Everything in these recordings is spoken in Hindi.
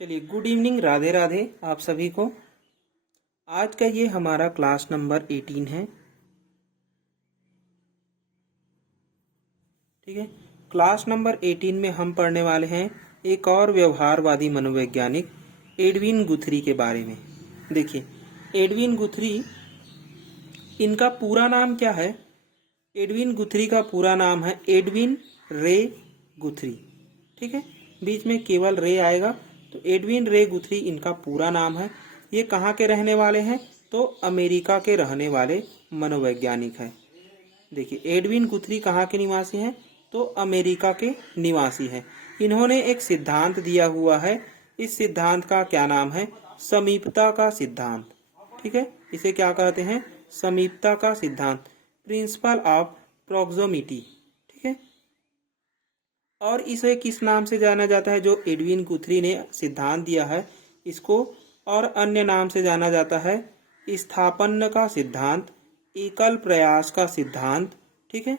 चलिए, गुड इवनिंग, राधे राधे आप सभी को। आज का ये हमारा क्लास नंबर 18 है। ठीक है, क्लास नंबर 18 में हम पढ़ने वाले हैं एक और व्यवहारवादी मनोवैज्ञानिक एडविन गुथरी के बारे में। देखिए, एडविन गुथरी, इनका पूरा नाम क्या है? एडविन गुथरी का पूरा नाम है एडविन रे गुथरी। ठीक है, बीच में केवल रे आएगा, तो एडविन रे गुथरी इनका पूरा नाम है। ये कहाँ के रहने वाले हैं? तो अमेरिका के रहने वाले मनोवैज्ञानिक हैं। देखिए, एडविन गुथरी कहाँ के निवासी हैं? तो अमेरिका के निवासी हैं। इन्होंने एक सिद्धांत दिया हुआ है। इस सिद्धांत का क्या नाम है? समीपता का सिद्धांत। ठीक है, इसे क्या कहते हैं? समीपता का सिद्धांत, प्रिंसिपल ऑफ प्रॉक्सिमिटी। ठीक है, और इसे किस नाम से जाना जाता है? जो एडविन गुथरी ने सिद्धांत दिया है, इसको और अन्य नाम से जाना जाता है स्थापन्न का सिद्धांत, एकल प्रयास का सिद्धांत। ठीक है,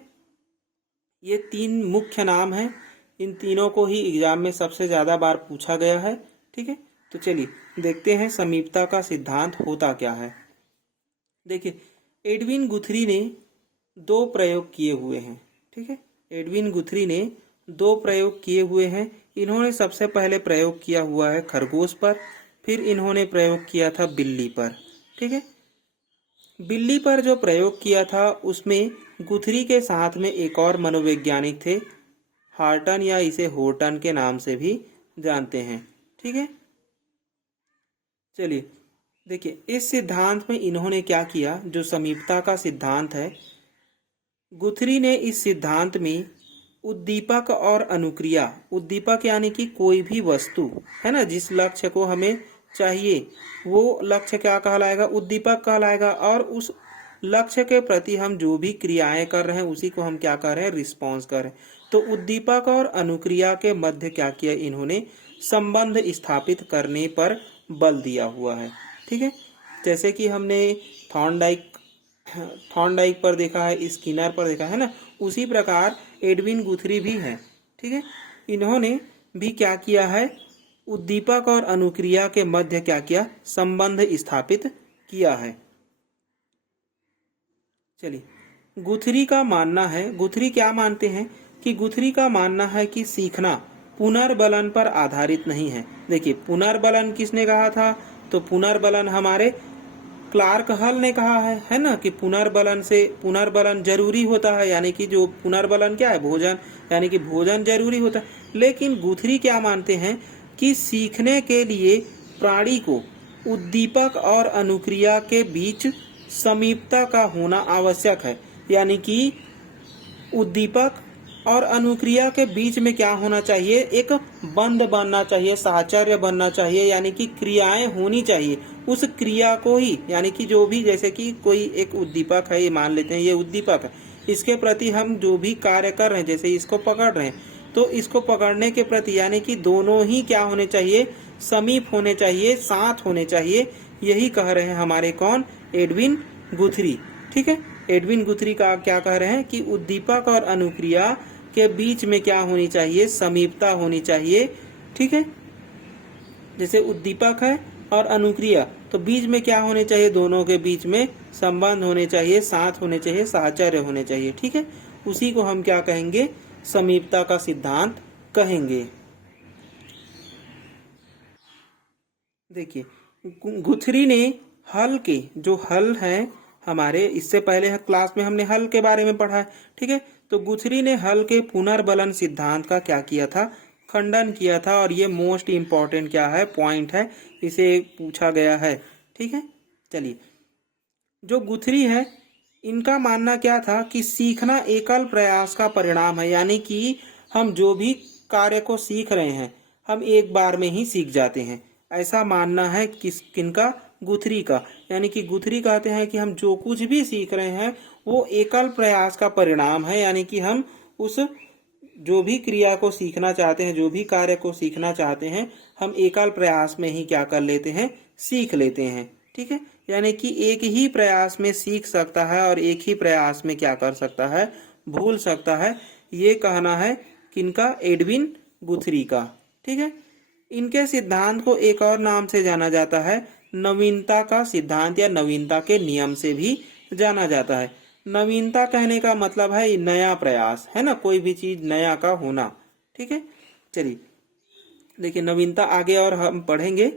ये तीन मुख्य नाम हैं। इन तीनों को ही एग्जाम में सबसे ज्यादा बार पूछा गया है। ठीक है, तो चलिए देखते हैं समीपता का सिद्धांत होता क्या है। देखिए, एडविन गुथरी ने दो प्रयोग किए हुए हैं। ठीक है, एडविन गुथरी ने दो प्रयोग किए हुए हैं। इन्होंने सबसे पहले प्रयोग किया हुआ है खरगोश पर, फिर इन्होंने प्रयोग किया था बिल्ली पर। ठीक है, बिल्ली पर जो प्रयोग किया था उसमें गुथरी के साथ में एक और मनोवैज्ञानिक थे, हार्टन या इसे होर्टन के नाम से भी जानते हैं। ठीक है, चलिए देखिए, इस सिद्धांत में इन्होंने क्या किया? जो समीपता का सिद्धांत है, गुथरी ने इस सिद्धांत में उद्दीपक और अनुक्रिया, उद्दीपक यानी कि कोई भी वस्तु है ना, जिस लक्ष्य को हमें चाहिए वो लक्ष्य क्या कहलाएगा? उद्दीपक कहलाएगा। और उस लक्ष्य के प्रति हम जो भी क्रियाएं कर रहे हैं उसी को हम क्या कर रहे हैं? रिस्पॉन्स कर रहे हैं। तो उद्दीपक और अनुक्रिया के मध्य क्या किया इन्होंने? संबंध स्थापित करने पर बल दिया हुआ है। ठीक है, जैसे कि हमने थॉर्नडाइक पर देखा है, स्किनर पर देखा है ना, उसी प्रकार एडविन गुथरी भी है। ठीक है, इन्होंने भी क्या किया है? उद्दीपक और अनुक्रिया के मध्य क्या किया? संबंध स्थापित किया है। चलिए, गुथरी का मानना है, गुथरी क्या मानते हैं कि गुथरी का मानना है कि सीखना पुनर्बलन पर आधारित नहीं है। देखिए, पुनर्बलन किसने कहा था? तो पुनर्बलन हमारे क्लार्क हल ने कहा है ना, कि पुनर्बलन जरूरी होता है। यानी कि जो पुनर्बलन क्या है? भोजन, यानी कि भोजन जरूरी होता है। लेकिन गुथरी क्या मानते हैं कि सीखने के लिए प्राणी को उद्दीपक और अनुक्रिया के बीच समीपता का होना आवश्यक है। यानी कि उद्दीपक और अनुक्रिया के बीच में क्या होना चाहिए? एक बंध बनना चाहिए, साहचर्य बनना चाहिए, यानी कि क्रियाएं होनी चाहिए। उस क्रिया को ही, यानी कि जो भी, जैसे कि कोई एक उद्दीपक है, ये मान लेते हैं ये उद्दीपक है, इसके प्रति हम जो भी कार्य कर रहे हैं, जैसे इसको पकड़ रहे हैं, तो इसको पकड़ने के प्रति यानी कि दोनों ही क्या होने चाहिए? समीप होने चाहिए, साथ होने चाहिए। यही कह रहे हैं हमारे कौन? एडविन गुथरी। ठीक है, एडविन गुथरी का क्या कह रहे हैं कि उद्दीपक और अनुक्रिया के बीच में क्या होनी चाहिए? समीपता होनी चाहिए। ठीक है, जैसे उद्दीपक है और अनुक्रिया, तो बीच में क्या होने चाहिए? दोनों के बीच में संबंध होने चाहिए, साथ होने चाहिए, साहचर्य होने चाहिए। ठीक है, उसी को हम क्या कहेंगे? समीपता का सिद्धांत कहेंगे। देखिए, गुथरी ने हल के, जो हल हैं हमारे, इससे पहले क्लास में हमने हल के बारे में पढ़ा है। ठीक है, तो गुथरी ने हल के पुनर्बलन सिद्धांत का क्या किया था? खंडन किया था। और ये मोस्ट इम्पोर्टेंट क्या है? पॉइंट है, इसे पूछा गया है। ठीक है, चलिए, जो गुथरी है इनका मानना क्या था कि सीखना एकल प्रयास का परिणाम है। यानी कि हम जो भी कार्य को सीख रहे हैं हम एक बार में ही सीख जाते हैं, ऐसा मानना है किनका? गुथरी का। यानी कि गुथरी कहते हैं कि हम जो कुछ भी सीख रहे हैं वो एकल प्रयास का परिणाम है। यानी कि हम उस जो भी क्रिया को सीखना चाहते हैं, जो भी कार्य को सीखना चाहते हैं, हम एकल प्रयास में ही क्या कर लेते हैं? सीख लेते हैं। ठीक है, यानी कि एक ही प्रयास में सीख सकता है और एक ही प्रयास में क्या कर सकता है? भूल सकता है। ये कहना है किनका? एडविन गुथरी का। ठीक है, इनके सिद्धांत को एक और नाम से जाना जाता है नवीनता का सिद्धांत या नवीनता के नियम से भी जाना जाता है। नवीनता कहने का मतलब है नया प्रयास, है ना, कोई भी चीज नया का होना। ठीक है, चलिए देखिए नवीनता आगे और हम पढ़ेंगे।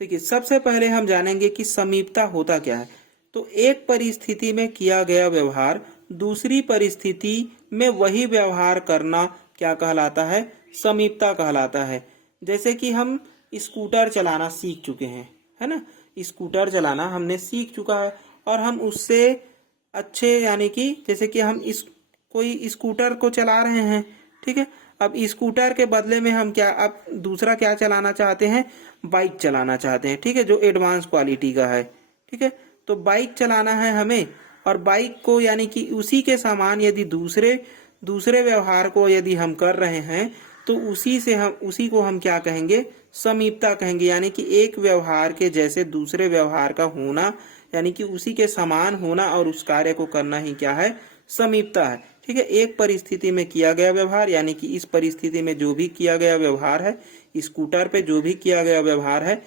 देखिए सबसे पहले हम जानेंगे कि समीपता होता क्या है। तो एक परिस्थिति में किया गया व्यवहार दूसरी परिस्थिति में वही व्यवहार करना क्या कहलाता है, समीपता कहलाता है। जैसे कि हम स्कूटर चलाना सीख चुके हैं, है ना, स्कूटर चलाना हमने सीख चुका है और हम उससे अच्छे, यानी कि जैसे कि हम कोई स्कूटर को चला रहे हैं, ठीक है, अब स्कूटर के बदले में हम क्या अब दूसरा क्या चलाना चाहते हैं, बाइक चलाना चाहते हैं, ठीक है, जो एडवांस क्वालिटी का है। ठीक है, तो बाइक चलाना है हमें, और बाइक को यानी कि उसी के समान यदि दूसरे व्यवहार को यदि हम कर रहे हैं तो उसी को हम क्या कहेंगे, समीपता कहेंगे। यानी कि एक व्यवहार के जैसे दूसरे व्यवहार का होना, यानी कि उसी के समान होना और उस कार्य को करना ही क्या है, समीपता है। ठीक है, एक परिस्थिति में किया गया व्यवहार, यानी कि इस परिस्थिति में जो भी किया गया व्यवहार है, स्कूटर पे जो भी किया गया व्यवहार है,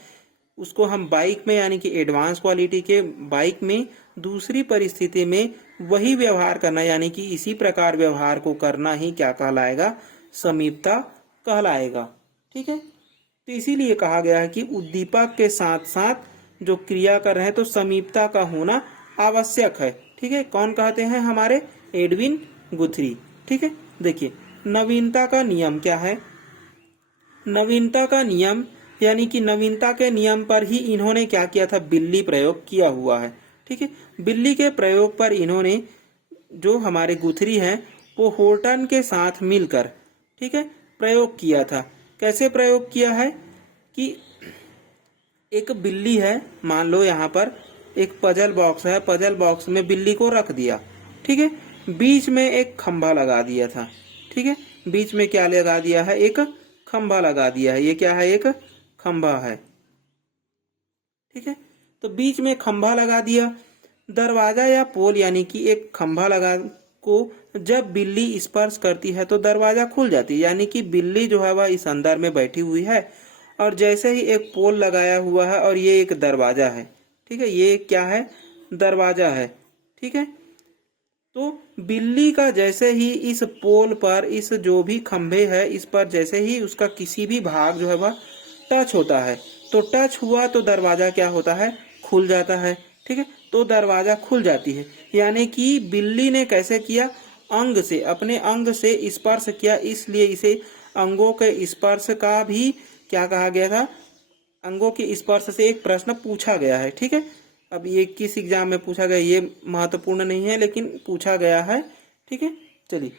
उसको हम बाइक में यानी कि एडवांस क्वालिटी के बाइक में दूसरी परिस्थिति में वही व्यवहार करना, यानी कि इसी प्रकार व्यवहार को करना ही क्या कहलाएगा, समीपता कहलाएगा। ठीक है, तो इसीलिए कहा गया है कि उद्दीपक के साथ साथ जो क्रिया कर रहे हैं तो समीपता का होना आवश्यक है। ठीक है, कौन कहते हैं, हमारे एडविन गुथरी। ठीक है, देखिए नवीनता का नियम क्या है। नवीनता का नियम यानी कि नवीनता के नियम पर ही इन्होंने क्या किया था, बिल्ली प्रयोग किया हुआ है। ठीक है, बिल्ली के प्रयोग पर इन्होंने, जो हमारे गुथरी हैं, वो होर्टन के साथ मिलकर, ठीक है, प्रयोग किया था। कैसे प्रयोग किया है कि एक बिल्ली है, मान लो यहाँ पर एक पजल बॉक्स है, पजल बॉक्स में बिल्ली को रख दिया। ठीक है, बीच में एक खंभा लगा दिया था। ठीक है, बीच में क्या लगा दिया है, एक खंभा लगा दिया है। ये क्या है, एक खंभा है। ठीक है, तो बीच में खंभा लगा दिया। दरवाजा या पोल यानी कि एक खंभा लगा को जब बिल्ली स्पर्श करती है तो दरवाजा खुल जाती है, यानी कि बिल्ली जो है वह इस अंदर में बैठी हुई है और जैसे ही एक पोल लगाया हुआ है और ये एक दरवाजा है। ठीक है, ये क्या है, दरवाजा है। ठीक है, तो बिल्ली का जैसे ही इस पोल पर, इस जो भी खंभे है, इस पर जैसे ही उसका किसी भी भाग जो है वह टच होता है, तो टच हुआ तो दरवाजा क्या होता है, खुल जाता है। ठीक है, तो दरवाजा खुल जाती है। यानी कि बिल्ली ने कैसे किया, अंग से, अपने अंग से स्पर्श किया, इसलिए इसे अंगों के स्पर्श का भी क्या कहा गया था, अंगों के स्पर्श से एक प्रश्न पूछा गया है। ठीक है, अब ये किस एग्जाम में पूछा गया ये महत्वपूर्ण नहीं है, लेकिन पूछा गया है। ठीक है, चलिए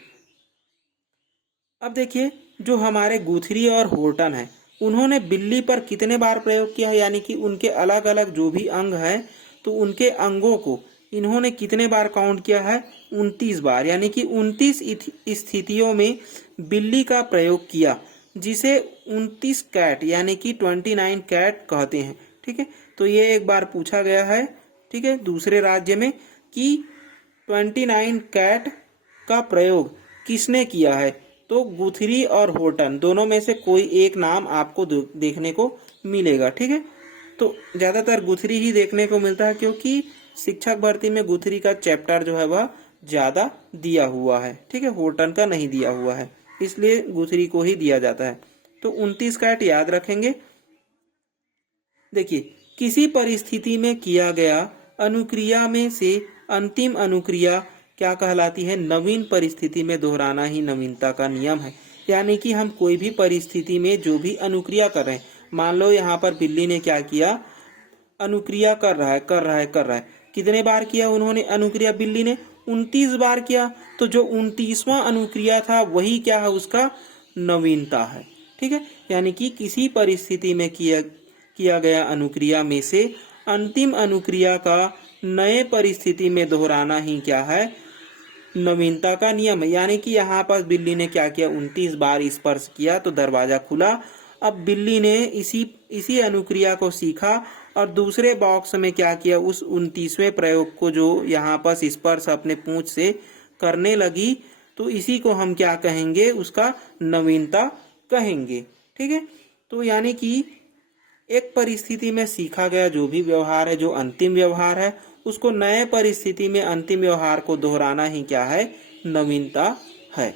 अब देखिए जो हमारे गुथरी और होर्टन है, उन्होंने बिल्ली पर कितने बार प्रयोग किया है, यानी कि उनके अलग अलग जो भी अंग है तो उनके अंगों को इन्होंने कितने बार काउंट किया है, 29 बार, यानी कि 29 स्थितियों में बिल्ली का प्रयोग किया, जिसे 29 कैट यानी कि 29 कैट कहते हैं। ठीक है, तो ये एक बार पूछा गया है, ठीक है, दूसरे राज्य में कि 29 कैट का प्रयोग किसने किया है, तो गुथरी और होर्टन दोनों में से कोई एक नाम आपको देखने को मिलेगा। ठीक है, तो ज्यादातर गुथरी ही देखने को मिलता है क्योंकि शिक्षक भर्ती में गुथरी का चैप्टर जो है वह ज्यादा दिया हुआ है। ठीक है, होर्टन का नहीं दिया हुआ है, इसलिए गुथरी को ही दिया जाता है। तो 29 कैट याद रखेंगे। देखिए किसी परिस्थिति में किया गया अनुक्रिया में से अंतिम अनुक्रिया क्या कहलाती है, नवीन परिस्थिति में दोहराना ही नवीनता का नियम है। यानी कि हम कोई भी परिस्थिति में जो भी अनुक्रिया कर रहे हैं, मान लो यहाँ पर बिल्ली ने क्या किया, अनुक्रिया कर रहा है, कितने बार किया उन्होंने अनुक्रिया, बिल्ली ने 29 बार किया, तो जो 29वां अनुक्रिया था वही क्या है, उसका नवीनता है। ठीक है, यानी कि किसी परिस्थिति में किया गया अनुक्रिया में से अंतिम अनुक्रिया का नए परिस्थिति में दोहराना ही क्या है, नवीनता का नियम है। यानी कि यहाँ पर बिल्ली ने क्या किया, 29 बार स्पर्श किया तो दरवाजा खुला। अब बिल्ली ने इसी अनुक्रिया को सीखा और दूसरे बॉक्स में क्या किया, उस 29वें प्रयोग को जो यहाँ पर स्पर्श अपने पूंछ से करने लगी, तो इसी को हम क्या कहेंगे, उसका नवीनता कहेंगे। ठीक है, तो यानी कि एक परिस्थिति में सीखा गया जो भी व्यवहार है, जो अंतिम व्यवहार है, उसको नए परिस्थिति में अंतिम व्यवहार को दोहराना ही क्या है, नवीनता है।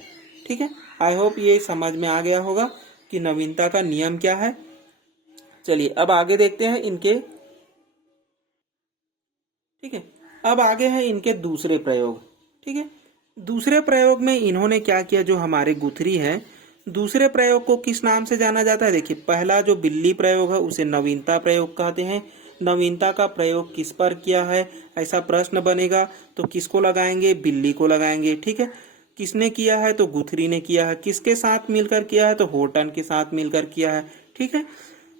ठीक है, आई होप ये समझ में आ गया होगा कि नवीनता का नियम क्या है। चलिए अब आगे देखते हैं इनके। ठीक है, अब आगे है इनके दूसरे प्रयोग। ठीक है, दूसरे प्रयोग में इन्होंने क्या किया, जो हमारे गुथरी है, दूसरे प्रयोग को किस नाम से जाना जाता है। देखिए, पहला जो बिल्ली प्रयोग है उसे नवीनता प्रयोग कहते हैं। नवीनता का प्रयोग किस पर किया है, ऐसा प्रश्न बनेगा तो किसको लगाएंगे, बिल्ली को लगाएंगे। ठीक है, किसने किया है, तो गुथरी ने किया है। किसके साथ मिलकर किया है, तो हॉटन के साथ मिलकर किया है। ठीक है,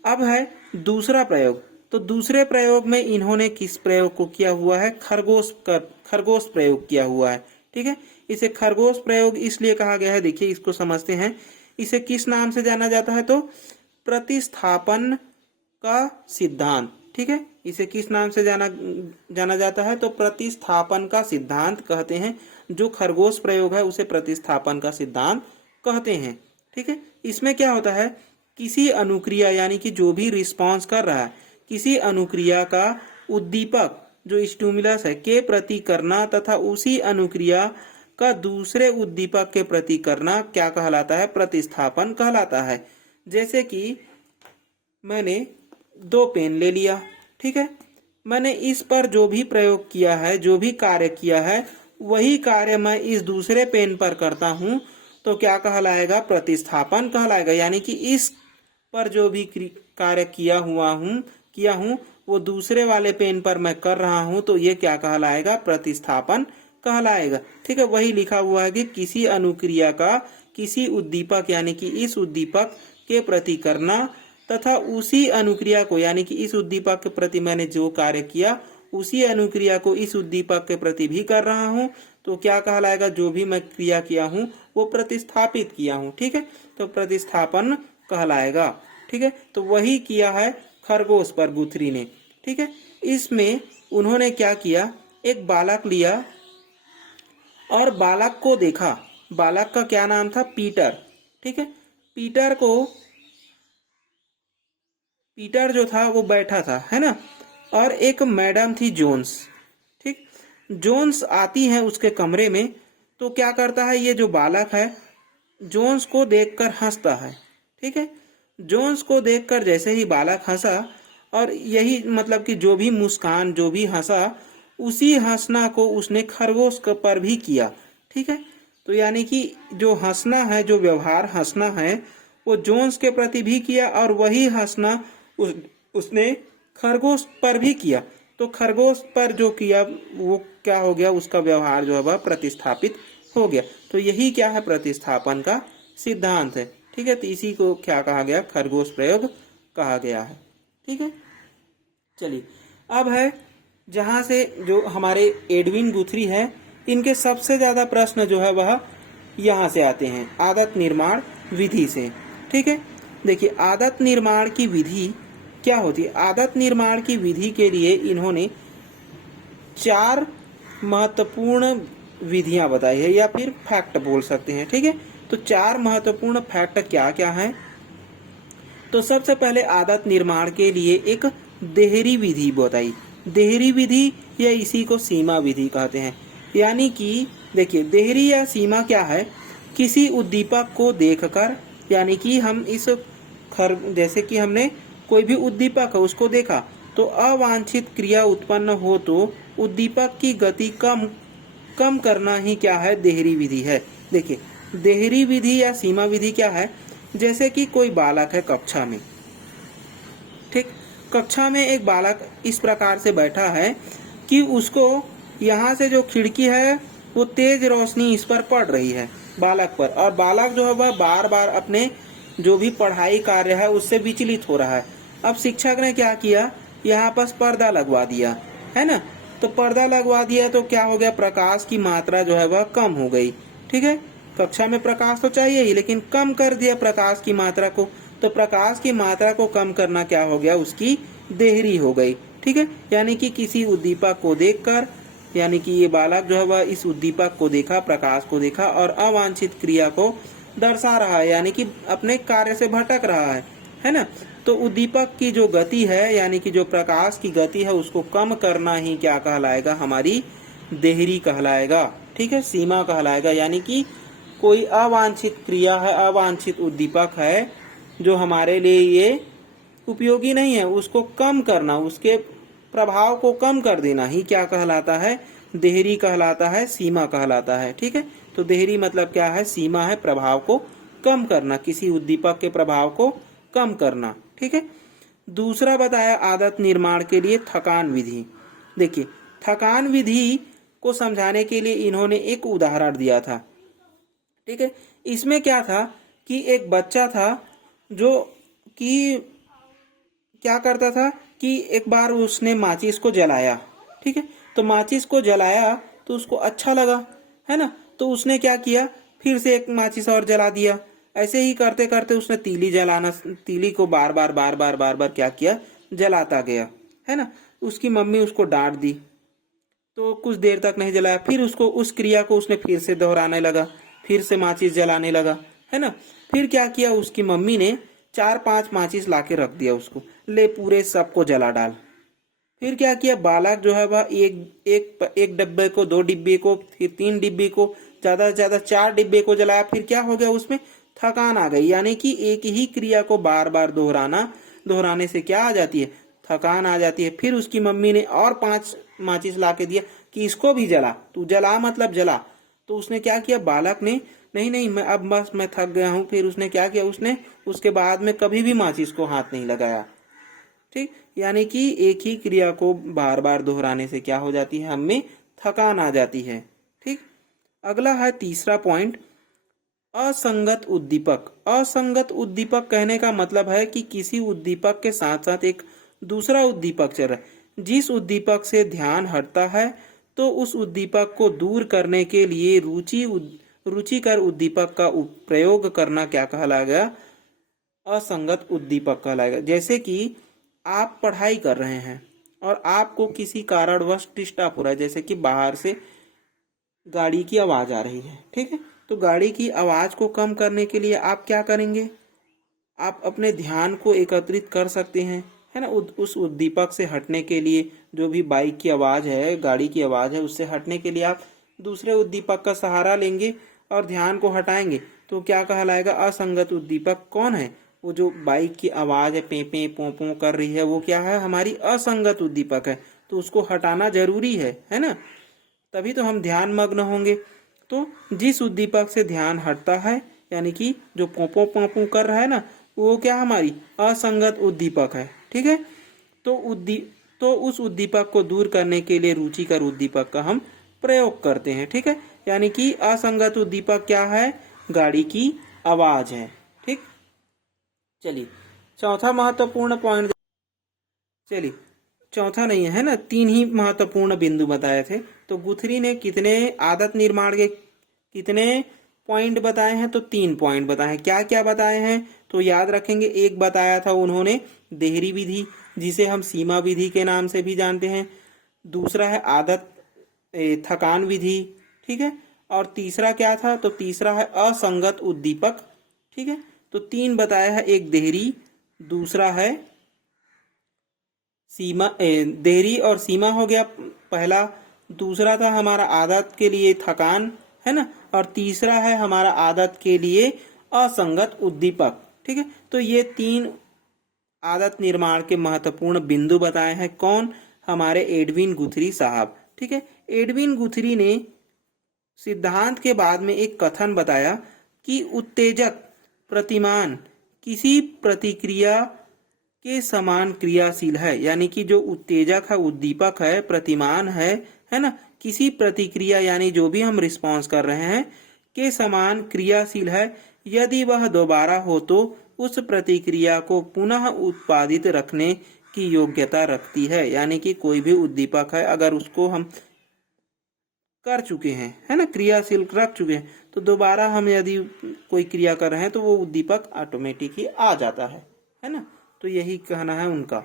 अब है दूसरा प्रयोग। तो दूसरे प्रयोग में इन्होंने किस प्रयोग को किया हुआ है, खरगोश प्रयोग किया हुआ है। ठीक है, इसे खरगोश प्रयोग इसलिए कहा गया है, देखिए इसको समझते हैं। इसे किस नाम से जाना जाता है, तो प्रतिस्थापन का सिद्धांत। ठीक है, इसे किस नाम से जाना जाता है, तो प्रतिस्थापन का सिद्धांत कहते हैं। जो खरगोश प्रयोग है उसे प्रतिस्थापन का सिद्धांत कहते हैं। ठीक है, इसमें क्या होता है, किसी अनुक्रिया यानी कि जो भी रिस्पॉन्स कर रहा है, किसी अनुक्रिया का उद्दीपक जो स्टिमुलस है के प्रति करना तथा उसी अनुक्रिया का दूसरे उद्दीपक के प्रति करना क्या कहलाता है, प्रतिस्थापन कहलाता है। जैसे कि मैंने 2 पेन ले लिया। ठीक है, मैंने इस पर जो भी प्रयोग किया है, जो भी कार्य किया है, वही कार्य मैं इस दूसरे पेन पर करता हूं तो क्या कहलाएगा, प्रतिस्थापन कहलाएगा। यानी कि इस पर जो भी कार्य किया हूं वो दूसरे वाले पेन पर मैं कर रहा हूं तो ये क्या कहलाएगा, प्रतिस्थापन कहलाएगा। ठीक है, वही लिखा हुआ है कि किसी अनुक्रिया का किसी उद्दीपक यानी कि इस उद्दीपक के प्रति करना तथा उसी अनुक्रिया को यानी कि इस उद्दीपक के प्रति मैंने जो कार्य किया उसी अनुक्रिया को इस उद्दीपक के प्रति भी कर रहा हूं तो क्या कहलाएगा, जो भी मैं क्रिया किया हूं वो प्रतिस्थापित किया हूं। ठीक है, तो प्रतिस्थापन कहलाएगा। ठीक है, तो वही किया है खरगोश पर गुथरी ने। ठीक है, इसमें उन्होंने क्या किया, एक बालक लिया और बालक को देखा। बालक का क्या नाम था, पीटर। ठीक है, पीटर जो था वो बैठा था, है ना, और एक मैडम थी जोन्स। ठीक, जोन्स आती है उसके कमरे में तो क्या करता है, ये जो बालक है जोन्स को देखकर हंसता है। ठीक है, जोन्स को देखकर जैसे ही बालक हंसा, और यही मतलब कि जो भी मुस्कान, जो भी हंसा, उसी हंसना को उसने खरगोश पर भी किया। ठीक है, तो यानी कि जो हंसना है, जो व्यवहार हंसना है, वो जोन्स के प्रति भी किया और वही हंसना उसने खरगोश पर भी किया। तो खरगोश पर जो किया वो क्या हो गया, उसका व्यवहार जो है वह प्रतिस्थापित हो गया। तो यही क्या है, प्रतिस्थापन का सिद्धांत है। ठीक है, तो इसी को क्या कहा गया, खरगोश प्रयोग कहा गया है। ठीक है, चलिए अब है जहां से जो हमारे एडविन गुथरी है, इनके सबसे ज्यादा प्रश्न जो है वह यहाँ से आते हैं, आदत निर्माण विधि से। ठीक है, देखिए आदत निर्माण की विधि क्या होती है। आदत निर्माण की विधि के लिए इन्होंने 4 महत्वपूर्ण विधियां बताई है, या फिर फैक्ट बोल सकते हैं। ठीक है, तो 4 महत्वपूर्ण फैक्ट क्या क्या हैं। तो सबसे पहले आदत निर्माण के लिए एक देहरी विधि बताई। देहरी विधि या इसी को सीमा विधि कहते हैं। यानी कि देखिए, देहरी या सीमा क्या है, किसी उद्दीपक को देखकर, यानी कि हम इस जैसे कि हमने कोई भी उद्दीपक है उसको देखा तो अवांछित क्रिया उत्पन्न हो तो उद्दीपक की गति कम करना ही क्या है, देहरी विधि है। देखिए, देहरी विधि या सीमा विधि क्या है, जैसे कि कोई बालक है कक्षा में। ठीक, कक्षा में एक बालक इस प्रकार से बैठा है कि उसको यहाँ से जो खिड़की है वो तेज रोशनी इस पर पड़ रही है बालक पर, और बालक जो है वह बार बार अपने जो भी पढ़ाई कार्य है उससे विचलित हो रहा है। अब शिक्षक ने क्या किया, यहाँ पर पर्दा लगवा दिया, है ना। तो पर्दा लगवा दिया तो क्या हो गया, प्रकाश की मात्रा जो है वह कम हो गई। ठीक है, कक्षा में प्रकाश तो चाहिए ही, लेकिन कम कर दिया प्रकाश की मात्रा को। तो प्रकाश की मात्रा को कम करना क्या हो गया, उसकी देहरी हो गई। ठीक है, यानी कि किसी उद्दीपक को देखकर, यानी कि ये बालक जो है वह इस उद्दीपक को देखा, प्रकाश को देखा, और अवांछित क्रिया को दर्शा रहा है, यानी कि अपने कार्य से भटक रहा है है ना। तो उद्दीपक की जो गति है यानी कि जो प्रकाश की गति है उसको कम करना ही क्या कहलाएगा, हमारी देहरी कहलाएगा। ठीक है, सीमा कहलाएगा। यानी कि कोई अवांछित क्रिया है, अवांछित उद्दीपक है जो हमारे लिए ये उपयोगी नहीं है, उसको कम करना, उसके प्रभाव को कम कर देना ही क्या कहलाता है, देहरी कहलाता है, सीमा कहलाता है। ठीक है, तो देहरी मतलब क्या है, सीमा है, प्रभाव को कम करना, किसी उद्दीपक के प्रभाव को कम करना। ठीक है, दूसरा बताया आदत निर्माण के लिए थकान विधि। देखिए, थकान विधि को समझाने के लिए इन्होंने एक उदाहरण दिया था। ठीक है, इसमें क्या था कि एक बच्चा था जो कि क्या करता था कि एक बार उसने माचिस को जलाया। ठीक है, तो माचिस को जलाया तो उसको अच्छा लगा, है ना। तो उसने क्या किया, फिर से एक माचिस और जला दिया। ऐसे ही करते करते उसने तीली को बार बार क्या किया, जलाता गया, है ना। उसकी मम्मी उसको डांट दी, तो कुछ देर तक नहीं जलाया, फिर उसको उस क्रिया को उसने फिर से दोहराने लगा, फिर से माचिस जलाने लगा, है ना। फिर क्या किया, उसकी मम्मी ने 4-5 माचिस लाके रख दिया उसको, ले पूरे सबको जला डाल। फिर क्या किया, बालक जो है वह एक डिब्बे को, 2 डिब्बे को, फिर 3 डिब्बे को, ज्यादा से ज्यादा 4 डिब्बे को जलाया। फिर क्या हो गया, उसमें थकान आ गई। यानी कि एक ही क्रिया को बार बार दोहराने से क्या आ जाती है, थकान आ जाती है। फिर उसकी मम्मी ने और 5 माचिस ला के दिया कि इसको भी जला, तू जला मतलब जला। तो उसने क्या किया, बालक ने नहीं नहीं मैं अब बस मैं थक गया हूं। फिर उसने क्या किया, उसने उसके बाद में कभी भी माचिस को हाथ नहीं लगाया। ठीक, यानी कि एक ही क्रिया को बार बार दोहराने से क्या हो जाती है, हमें थकान आ जाती है। ठीक, अगला है तीसरा पॉइंट, असंगत उद्दीपक। असंगत उद्दीपक कहने का मतलब है कि किसी उद्दीपक के साथ साथ एक दूसरा उद्दीपक चल रहा है। जिस उद्दीपक से ध्यान हटता है तो उस उद्दीपक को दूर करने के लिए रुचिकर उद्दीपक का प्रयोग करना क्या कहलाएगा, असंगत उद्दीपक कहलाएगा। जैसे कि आप पढ़ाई कर रहे हैं और आपको किसी कारणवश डिस्टर्ब हो रहा है, जैसे कि बाहर से गाड़ी की आवाज आ रही है। ठीक है, तो गाड़ी की आवाज को कम करने के लिए आप क्या करेंगे, आप अपने ध्यान को एकत्रित कर सकते हैं, है ना। उस उद्दीपक से हटने के लिए, जो भी बाइक की आवाज है, गाड़ी की आवाज है, उससे हटने के लिए आप दूसरे उद्दीपक का सहारा लेंगे और ध्यान को हटाएंगे। तो क्या कहलाएगा, असंगत उद्दीपक कौन है, वो जो बाइक की आवाज है, पे पे पो पो कर रही है, वो क्या है, हमारी असंगत उद्दीपक है। तो उसको हटाना जरूरी है ना, तभी तो हम ध्यान मग्न होंगे। तो जिस उद्दीपक से ध्यान हटता है, यानी कि जो पोपो पोपो कर रहा है ना, वो क्या हमारी असंगत उद्दीपक है। ठीक है, तो उस उद्दीपक को दूर करने के लिए रुचिकर उद्दीपक का हम प्रयोग करते हैं। ठीक है, यानी कि असंगत उद्दीपक क्या है, गाड़ी की आवाज है। ठीक, चलिए चौथा महत्वपूर्ण पॉइंट, चलिए चौथा नहीं है ना, 3 ही महत्वपूर्ण बिंदु बताए थे। तो गुथरी ने कितने आदत निर्माण के कितने पॉइंट बताए हैं, तो 3 पॉइंट बताए हैं। क्या क्या बताए हैं, तो याद रखेंगे। एक बताया था उन्होंने देहरी विधि, जिसे हम सीमा विधि के नाम से भी जानते हैं। दूसरा है थकान विधि। ठीक है, और तीसरा क्या था, तो तीसरा है असंगत उद्दीपक। ठीक है, तो 3 बताया है, एक देहरी, दूसरा है सीमा, देहरी और सीमा हो गया पहला, दूसरा था हमारा आदत के लिए थकान, है ना, और तीसरा है हमारा आदत के लिए असंगत उद्दीपक। ठीक है, तो ये 3 आदत निर्माण के महत्वपूर्ण बिंदु बताए हैं। कौन, हमारे एडविन गुथरी साहब। ठीक है, एडविन गुथरी ने सिद्धांत के बाद में एक कथन बताया कि उत्तेजक प्रतिमान किसी प्रतिक्रिया के समान क्रियाशील है। यानी कि जो उत्तेजक है, उद्दीपक है, प्रतिमान है ना, किसी प्रतिक्रिया यानी जो भी हम रिस्पॉन्स कर रहे हैं के समान क्रियाशील है। यदि वह दोबारा हो तो उस प्रतिक्रिया को पुनः उत्पादित रखने की योग्यता रखती है। यानी कि कोई भी उद्दीपक है, अगर उसको हम कर चुके हैं, है ना, क्रियाशील रख चुके हैं, तो दोबारा हम यदि कोई क्रिया कर रहे हैं तो वो उद्दीपक ऑटोमेटिक ही आ जाता है ना। तो यही कहना है उनका।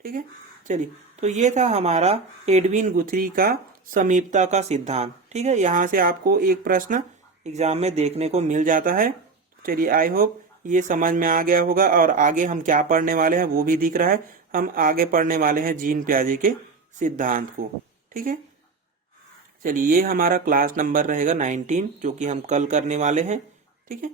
ठीक है, चलिए, तो ये था हमारा एडविन गुथरी का समीपता का सिद्धांत। ठीक है, यहाँ से आपको एक प्रश्न एग्जाम में देखने को मिल जाता है। चलिए, आई होप ये समझ में आ गया होगा। और आगे हम क्या पढ़ने वाले हैं वो भी दिख रहा है। हम आगे पढ़ने वाले हैं जीन पियाजे के सिद्धांत को। ठीक है, चलिए ये हमारा क्लास नंबर रहेगा 19 जो कि हम कल करने वाले हैं। ठीक है।